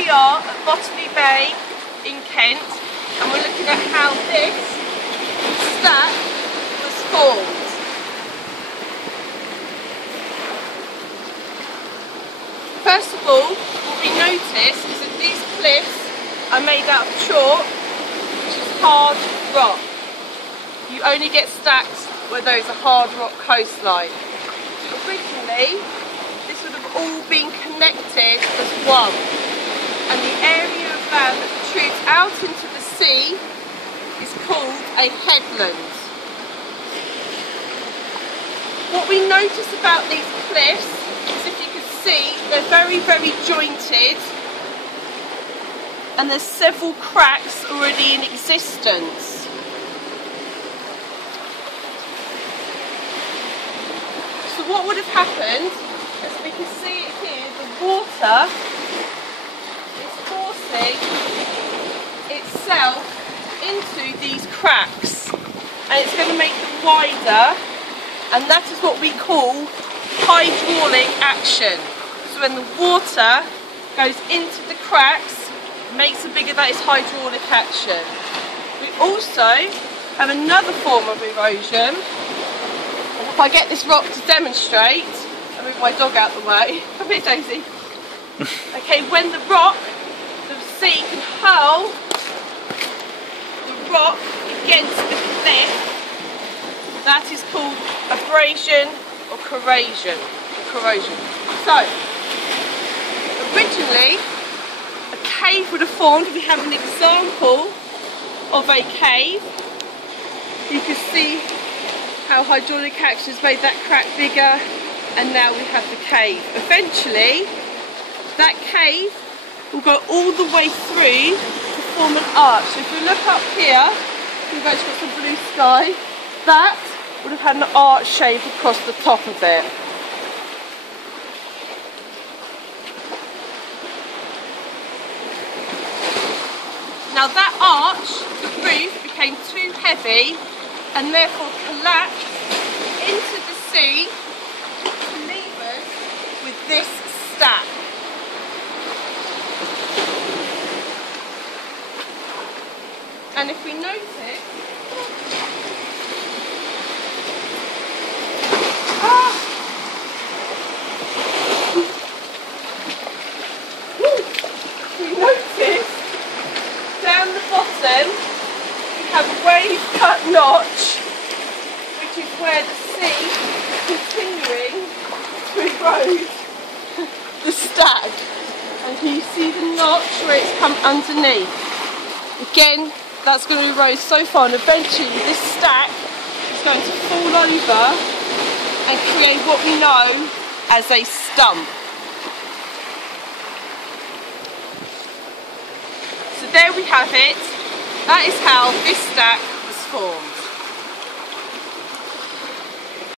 we are at Botany Bay in Kent, and we're looking at how this stack was formed. First of all, what we notice is that these cliffs are made out of chalk, which is hard rock. You only get stacks where there's a hard rock coastline. Originally, this would have all been connected as one, and the area of land that protrudes out into the sea is called a headland. What we notice about these cliffs is, if you can see, they're very, very jointed, and there's several cracks already in existence. So what would have happened, as we can see it here, the water is forcing itself into these cracks, and it's going to make them wider, and that is what we call hydraulic action. So when the water goes into the cracks, makes it bigger, that is hydraulic action. We also have another form of erosion. If I get this rock to demonstrate, I'll move my dog out the way. Come here, Daisy. Okay, when the sea can hurl the rock against the cliff, that is called abrasion or corrosion. So, originally, a cave would have formed. If we have an example of a cave, you can see how hydraulic action has made that crack bigger, and now we have the cave. Eventually, that cave will go all the way through to form an arch. So if we look up here, we've actually got some blue sky, that would have had an arch shape across the top of it. Now that arch, the roof, became too heavy and therefore collapsed into the sea to leave us with this stack. And if we notice, down the bottom we have a wave cut notch, which is where the sea is continuing to erode the stack. And can you see the notch where it's come underneath? Again, that's going to erode so far, and eventually this stack is going to fall over and create what we know as a stump. So there we have it. That is how this stack was formed.